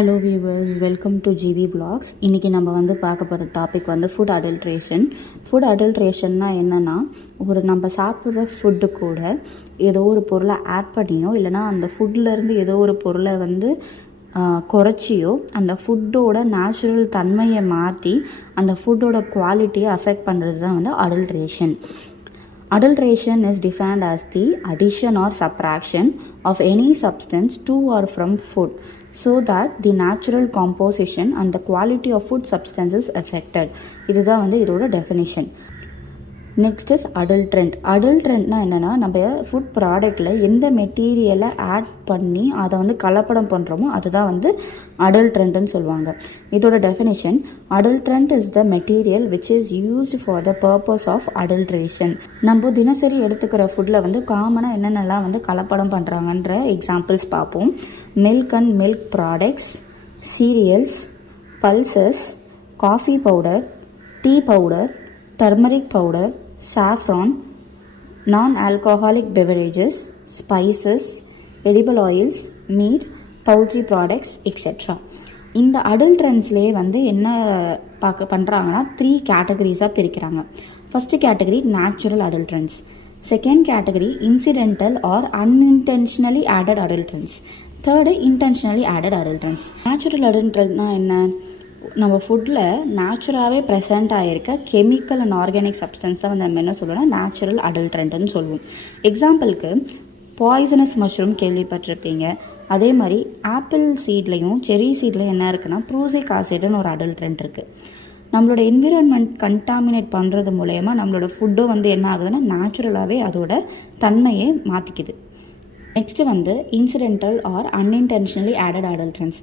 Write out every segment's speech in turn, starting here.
Hello viewers, welcome to GV vlogs. இன்றைக்கி நம்ம பார்க்க போகிற டாபிக் ஃபுட் அடல்ட்ரேஷன். ஃபுட் அடல்ட்ரேஷன்னா என்னென்னா, நம்ம சாப்பிட்ற ஃபுட்டு கூட ஏதோ ஒரு பொருளை ஆட் பண்ணியோ இல்லைனா அந்த ஃபுட்லேருந்து ஏதோ ஒரு பொருளை குறைச்சியோ அந்த ஃபுட்டோட நேச்சுரல் தன்மையை மாற்றி அந்த ஃபுட்டோட குவாலிட்டியை அஃபெக்ட் பண்ணுறது தான் adulteration. Adulteration is defined as the addition or subtraction of any substance to or from food so that the natural composition and the quality of food substance is affected. இதுதான் இதோட definition. Next is adulterant. அடல்ட்ரண்ட்னா என்னென்னா, நம்ம food ப்ராடக்டில் எந்த மெட்டீரியலை add பண்ணி அதை கலப்படம் பண்ணுறோமோ அதுதான் அடல்ட்ரண்ட்னு சொல்லுவாங்க. இதோட definition: adulterant is the material which is used for the purpose of adulteration. நம்ம தினசரி எடுத்துக்கிற ஃபுட்டில் காமனாக என்னென்னலாம் கலப்படம் பண்ணுறாங்கன்ற எக்ஸாம்பிள்ஸ் பார்ப்போம். Milk and milk products, cereals, pulses, coffee powder, tea powder, turmeric powder, saffron, non-alcoholic beverages, spices, edible oils, meat, poultry products, etc. இந்த அடல்ட்ரன்ஸ்லேயே என்ன பண்ணுறாங்கன்னா 3 கேட்டகரிஸாக பிரிக்கிறாங்க. First category natural adulterants, second category incidental or unintentionally added adulterants, third intentionally added adulterants. Natural அடல்ட்ரன்ஸ்னால் என்ன? நம்ம ஃபுட்டில் நேச்சுரலாகவே ப்ரெசென்ட் ஆகிருக்க கெமிக்கல் அண்ட் ஆர்கானிக் சப்ஸ்டன்ஸ் தான் நம்ம என்ன சொல்லுவோம்னா நேச்சுரல் அடல்ட்ரண்ட்னு சொல்லுவோம். எக்ஸாம்பிளுக்கு பாய்சனஸ் மஷ்ரூம் கேள்விப்பட்டிருப்பீங்க. அதே மாதிரி ஆப்பிள் சீட்லேயும் செரி சீட்லேயும் என்ன இருக்குன்னா ப்ரூசிக் ஆசிட்னு ஒரு அடல்ட்ரண்ட் இருக்குது. நம்மளோட என்விரான்மெண்ட் கண்டாமினேட் பண்ணுறது மூலயமா நம்மளோட ஃபுட்டும் என்ன ஆகுதுன்னா நேச்சுரலாகவே அதோட தன்மையை மாற்றிக்குது. Next incidental or unintentionally added adulterants.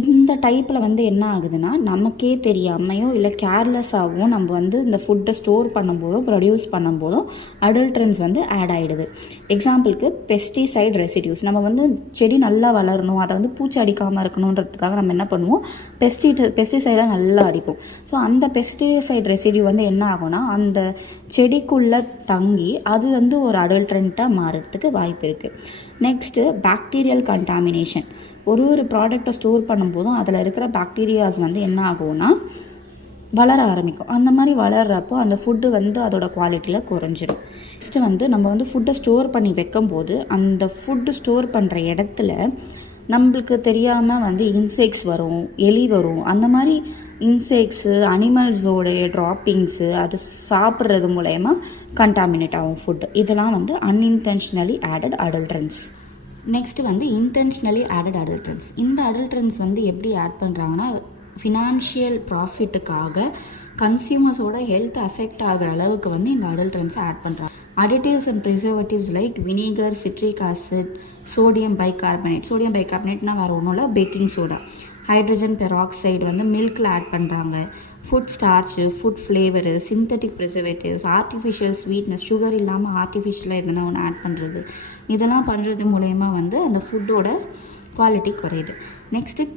இந்த டைப்பில் என்ன ஆகுதுன்னா, நமக்கே தெரியாமையோ இல்லை கேர்லெஸ்ஸாகவும் நம்ம இந்த ஃபுட்டை ஸ்டோர் பண்ணும்போதும் ப்ரொடியூஸ் பண்ணும்போதும் அடல்ட்ரன்ஸ் ஆட் ஆகிடுது. எக்ஸாம்பிளுக்கு பெஸ்டிசைட் ரெசிடியூஸ். நம்ம செடி நல்லா வளரணும், அதை பூச்சி அடிக்காமல் இருக்கணுன்றதுக்காக நம்ம என்ன பண்ணுவோம், பெஸ்டிசைடாக நல்லா அடிப்போம். ஸோ அந்த பெஸ்டிசைட் ரெசிடியூ என்ன ஆகும்னா அந்த செடிக்குள்ளே தங்கி அது ஒரு அடல்ட்ரண்ட்டாக மாறுறதுக்கு வாய்ப்பு இருக்குது. Next bacterial contamination. ஒரு ப்ராடக்டை ஸ்டோர் பண்ணும்போதும் அதில் இருக்கிற பாக்டீரியாஸ் என்ன ஆகும்னா வளர ஆரம்பிக்கும். அந்த மாதிரி வளர்கிறப்போ அந்த ஃபுட்டு அதோட குவாலிட்டியில் குறைஞ்சிடும். நெக்ஸ்ட்டு நம்ம ஃபுட்டை ஸ்டோர் பண்ணி வைக்கும்போது அந்த ஃபுட்டு ஸ்டோர் பண்ணுற இடத்துல நம்மளுக்கு தெரியாமல் இன்செக்ட்ஸ் வரும், எலி வரும். அந்த மாதிரி இன்செக்ட்ஸு, அனிமல்ஸோட ட்ராப்பிங்ஸு அது சாப்பிட்றது மூலயமா கண்டாமினேட் ஆகும் ஃபுட்டு. இதெல்லாம் unintentionally added adulterants. Next intentionally added adulterants. இந்த அடல்ட்ரன்ஸ் எப்படி ஆட் பண்ணுறாங்கன்னா, ஃபினான்ஷியல் ப்ராஃபிட்டுக்காக கன்சியூமர்ஸோட ஹெல்த் அஃபெக்ட் ஆகிற அளவுக்கு இந்த அடல்ட்ரன்ஸை ஆட் பண்ணுறாங்க. Additives and preservatives like vinegar, citric acid, sodium bicarbonate. Sodium பைகார்பனேட்னா வேறு ஒன்றும் இல்லை, பேக்கிங் சோடா. ஹைட்ரஜன் பெராக்சைடு மில்கில் ஆட் பண்ணுறாங்க. Food starch, food flavour, synthetic preservatives, artificial sweetness, sugar இல்லாமல் ஆர்டிஃபிஷியலாக எதுனா ஒன்று ஆட் பண்ணுறது. இதெல்லாம் பண்ணுறது மூலயமா அந்த ஃபுட்டோட குவாலிட்டி குறையுது. Next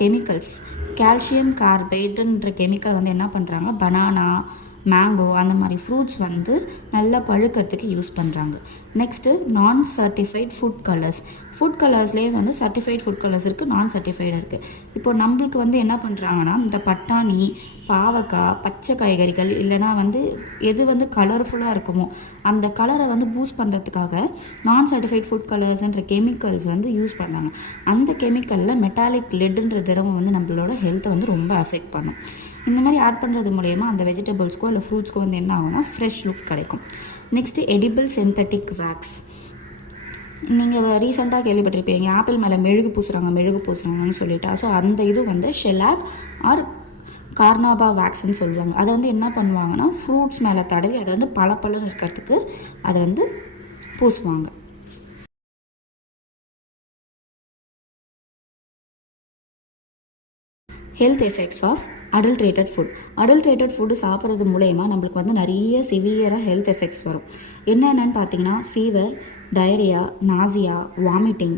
chemicals. கால்சியம் கார்பைடுன்ற கெமிக்கல் என்ன பண்ணுறாங்க, பனானா, மேங்கோ அந்த மாதிரி ஃப்ரூட்ஸ் நல்லா பழுக்கிறதுக்கு யூஸ் பண்ணுறாங்க. Next non certified food colours. Food கலர்ஸ்லேயே சர்டிஃபைட் ஃபுட் கலர்ஸ் இருக்குது, நான் சர்டிஃபைடு இருக்குது. இப்போ நம்மளுக்கு என்ன பண்ணுறாங்கன்னா, இந்த பட்டாணி, பாவக்காய், பச்சை காய்கறிகள் இல்லைனா எது கலர்ஃபுல்லாக இருக்குமோ அந்த கலரை பூஸ்ட் பண்ணுறதுக்காக நான் சர்டிஃபைட் ஃபுட் கலர்ஸ்ன்ற கெமிக்கல்ஸ் யூஸ் பண்ணாங்க. அந்த கெமிக்கலில் மெட்டாலிக் லெட்டுன்ற திரவம் நம்மளோட ஹெல்த்தை ரொம்ப அஃபெக்ட் பண்ணும். இந்த மாதிரி ஆட் பண்ணுறது மூலயமா அந்த வெஜிடபிள்ஸ்க்கோ இல்லை ஃப்ரூட்ஸ்க்கோ என்ன ஆகும்னா ஃப்ரெஷ் லுக் கிடைக்கும். Next edible synthetic wax. நீங்கள் ரீசெண்டாக கேள்விப்பட்டிருப்பீங்க, ஆப்பிள் மேலே மெழுகு பூசுகிறாங்கன்னு சொல்லிட்டா. ஸோ அந்த இது ஷெல்லாக் ஆர் கார்னாபா வேக்ஸ்ன்னு சொல்லுவாங்க. அதை என்ன பண்ணுவாங்கன்னா ஃப்ரூட்ஸ் மேலே தடவி அதை பளபளன்னு இருக்கிறதுக்கு அதை பூசுவாங்க. Health effects of adulterated food. Adulterated food சாப்பிட்றது மூலயமா நம்மளுக்கு நிறைய சிவியராக ஹெல்த் எஃபெக்ட்ஸ் வரும். என்னென்னு பார்த்தீங்கன்னா fever, diarrhoea, nausea, vomiting,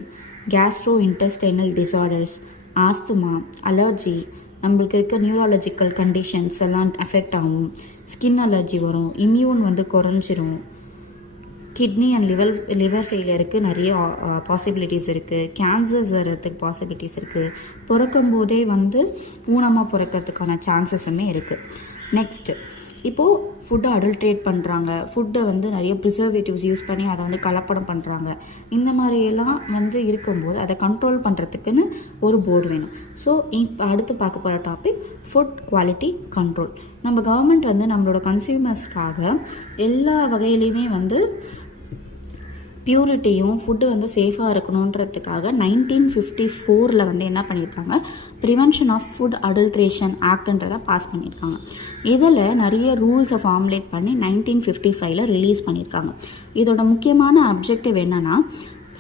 Castro intestinal disorders, asthma, allergy, நம்மளுக்கு இருக்க நியூராலஜிக்கல் கண்டிஷன்ஸ் எல்லாம் அஃபெக்ட் ஆகும். ஸ்கின் அலர்ஜி வரும், இம்யூன் குறைஞ்சிரும். கிட்னி அண்ட் லிவர் ஃபெயிலியருக்கு நிறைய பாசிபிலிட்டிஸ் இருக்குது. கேன்சர்ஸ் வர்றதுக்கு பாசிபிலிட்டிஸ் இருக்குது. பிறக்கும்போதே வந்து ஊனமாக பிறக்கிறதுக்கான சான்சஸுமே இருக்குது. நெக்ஸ்ட்டு இப்போது ஃபுட்டை அடல்ட்ரேட் பண்ணுறாங்க, ஃபுட்டை வந்து நிறைய ப்ரிசர்வேட்டிவ்ஸ் யூஸ் பண்ணி அதை வந்து கலப்படம் பண்ணுறாங்க. இந்த மாதிரியெல்லாம் வந்து இருக்கும்போது அதை கண்ட்ரோல் பண்ணுறதுக்குன்னு ஒரு போர்டு வேணும். ஸோ இப்போ அடுத்து பார்க்க போகிற டாபிக் ஃபுட் குவாலிட்டி கண்ட்ரோல். நம்ம கவர்மெண்ட் வந்து நம்மளோட கன்சியூமர்ஸ்க்காக எல்லா வகையிலையுமே வந்து பியூரிட்டியும் ஃபுட்டு வந்து சேஃபாக இருக்கணுன்றதுக்காக 1954 வந்து என்ன பண்ணியிருக்காங்க, ப்ரிவென்ஷன் ஆஃப் ஃபுட் அடல்ட்ரேஷன் ஆக்ட்ன்றதை பாஸ் பண்ணியிருக்காங்க. இதில் நிறைய ரூல்ஸை ஃபார்முலேட் பண்ணி 1955 ரிலீஸ் பண்ணியிருக்காங்க. இதோட முக்கியமான அப்ஜெக்டிவ் என்னென்னா,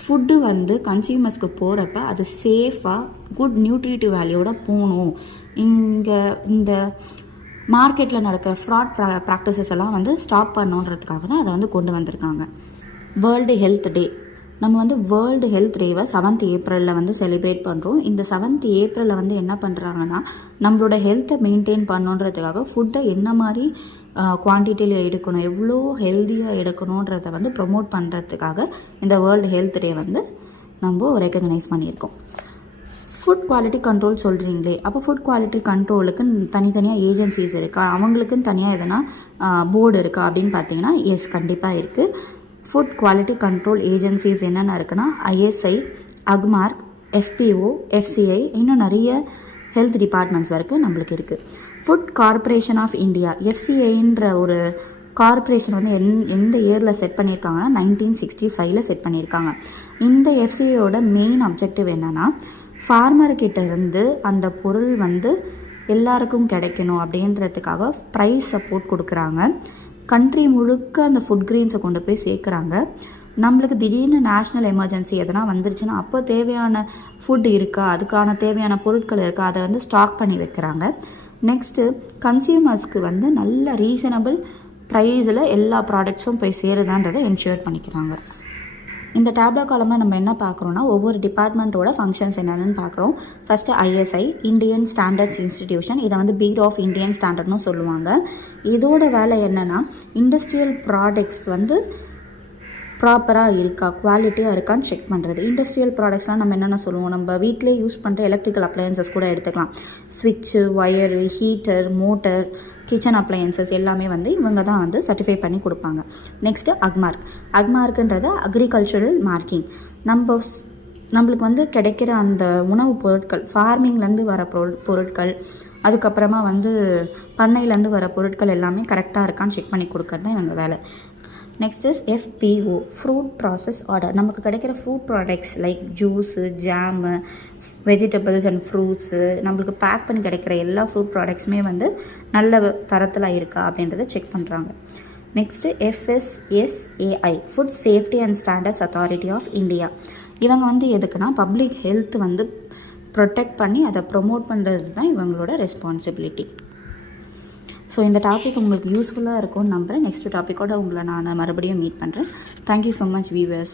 ஃபுட்டு வந்து கன்சியூமர்ஸ்க்கு போகிறப்ப அது சேஃபாக குட் நியூட்ரிட்டிவ் வேல்யூவோட போகணும். இங்கே இந்த மார்க்கெட்டில் நடக்கிற ஃப்ராட் ப்ராக்டிசஸ் எல்லாம் வந்து ஸ்டாப் பண்ணுன்றதுக்காக தான் அதை வந்து கொண்டு வந்திருக்காங்க. வேர்ல்டு ஹெல்த் டே, நம்ம வந்து வேர்ல்டு ஹெல்த் டேவை 7th ஏப்ரலில் வந்து செலிப்ரேட் பண்ணுறோம். இந்த 7th ஏப்ரலில் வந்து என்ன பண்ணுறாங்கன்னா, நம்மளோட ஹெல்த்தை மெயின்டைன் பண்ணுன்றதுக்காக ஃபுட்டை என்ன மாதிரி குவான்டிட்டியில் எடுக்கணும், எவ்வளோ ஹெல்த்தியாக எடுக்கணுன்றதை வந்து ப்ரொமோட் பண்ணுறதுக்காக இந்த வேர்ல்டு ஹெல்த் டே வந்து நம்ம ரெக்கக்னைஸ் பண்ணியிருக்கோம். ஃபுட் குவாலிட்டி கண்ட்ரோல் சொல்கிறீங்களே, அப்போ ஃபுட் குவாலிட்டி கண்ட்ரோலுக்கு தனித்தனியாக ஏஜென்சிஸ் இருக்கா, அவங்களுக்குன்னு தனியாக எதனா போர்டு இருக்கா அப்படின்னு பார்த்தீங்கன்னா, எஸ் கண்டிப்பாக இருக்குது. ஃபுட் குவாலிட்டி கண்ட்ரோல் ஏஜென்சிஸ் என்னென்ன இருக்குன்னா, ISI, அக்மார்க், FPO, FCI, இன்னும் நிறைய ஹெல்த் டிபார்ட்மெண்ட்ஸ் வரைக்கும் நம்மளுக்கு இருக்குது. ஃபுட் கார்ப்பரேஷன் ஆஃப் இந்தியா, FCIன்ற ஒரு கார்ப்பரேஷன் வந்து எந்த இயரில் செட் பண்ணியிருக்காங்கன்னா 1965 செட் பண்ணியிருக்காங்க. இந்த FCIயோட மெயின் அப்ஜெக்டிவ் என்னென்னா, ஃபார்மர்கிட்ட இருந்து அந்த பொருள் வந்து எல்லாருக்கும் கிடைக்கணும் அப்படின்றதுக்காக ப்ரைஸ் சப்போர்ட் கொடுக்குறாங்க. கண்ட்ரி முழுக்க அந்த ஃபுட் கிரெயின்ஸை கொண்டு போய் சேர்க்குறாங்க. நம்மளுக்கு திடீர்னு நேஷ்னல் எமர்ஜென்சி எதனா வந்துருச்சுன்னா அப்போ தேவையான ஃபுட் இருக்கா, அதுக்கான தேவையான பொருட்கள் இருக்கா, அதை வந்து ஸ்டாக் பண்ணி வைக்கிறாங்க. நெக்ஸ்ட்டு கன்சியூமர்ஸ்க்கு வந்து நல்ல ரீசனபிள் ப்ரைஸில் எல்லா ப்ராடக்ட்ஸும் போய் சேருதான்றதை என்ஷூர் பண்ணிக்கிறாங்க. இந்த டேப்லோ காலமில் நம்ம என்ன பார்க்குறோன்னா, ஒவ்வொரு டிபார்ட்மெண்ட்டோட ஃபங்க்ஷன்ஸ் என்னென்னு பார்க்குறோம். First ISI, Indian standards institution, இதை வந்து பீரோ ஆஃப் இந்தியன் ஸ்டாண்டர்ட்னு சொல்லுவாங்க. இதோட வேலை என்னென்னா, இண்டஸ்ட்ரியல் ப்ராடக்ட்ஸ் வந்து ப்ராப்பராக இருக்கா, குவாலிட்டியாக இருக்கான்னு செக் பண்ணுறது. இண்டஸ்ட்ரியல் ப்ராடக்ட்ஸ்லாம் நம்ம என்னென்ன சொல்லுவோம், நம்ம வீட்டிலே யூஸ் பண்ணுற எலக்ட்ரிக்கல் அப்ளையன்சஸ் கூட எடுத்துக்கலாம். ஸ்விட்சு, wire, heater, motor, kitchen appliances எல்லாமே வந்து இவங்க தான் வந்து சர்டிஃபை பண்ணி கொடுப்பாங்க. நெக்ஸ்ட்டு அக்மார்க்குன்றது அக்ரிகல்ச்சரல் மார்க்கிங். நம்மளுக்கு வந்து கிடைக்கிற அந்த உணவுப் பொருட்கள், ஃபார்மிங்லேருந்து வர பொருட்கள், அதுக்கப்புறமா வந்து பண்ணையிலேருந்து வர பொருட்கள் எல்லாமே கரெக்டாக இருக்கான்னு செக் பண்ணி கொடுக்கறது தான் இவங்க வேலை. Next is FPO, fruit process order. நமக்கு கிடைக்கிற fruit products like juice, jam, vegetables and fruits, நம்மளுக்கு பேக் பண்ணி கிடைக்கிற எல்லா ஃப்ரூட் ப்ராடக்ட்ஸுமே வந்து நல்ல தரத்தில் இருக்கா அப்படின்றத செக் பண்ணுறாங்க. Next FSSAI, food safety and standards authority of India. இவங்க வந்து எதுக்குன்னா பப்ளிக் ஹெல்த் வந்து ப்ரொடெக்ட் பண்ணி அதை ப்ரொமோட் பண்ணுறது தான் இவங்களோட ரெஸ்பான்சிபிலிட்டி. ஸோ இந்த டாபிக் உங்களுக்கு யூஸ்ஃபுல்லாக இருக்கும்னு நம்புகிறேன். நெக்ஸ்ட் டாப்பிக்கோட உங்களை நான் மறுபடியும் மீட் பண்ணுறேன். Thank you so much viewers.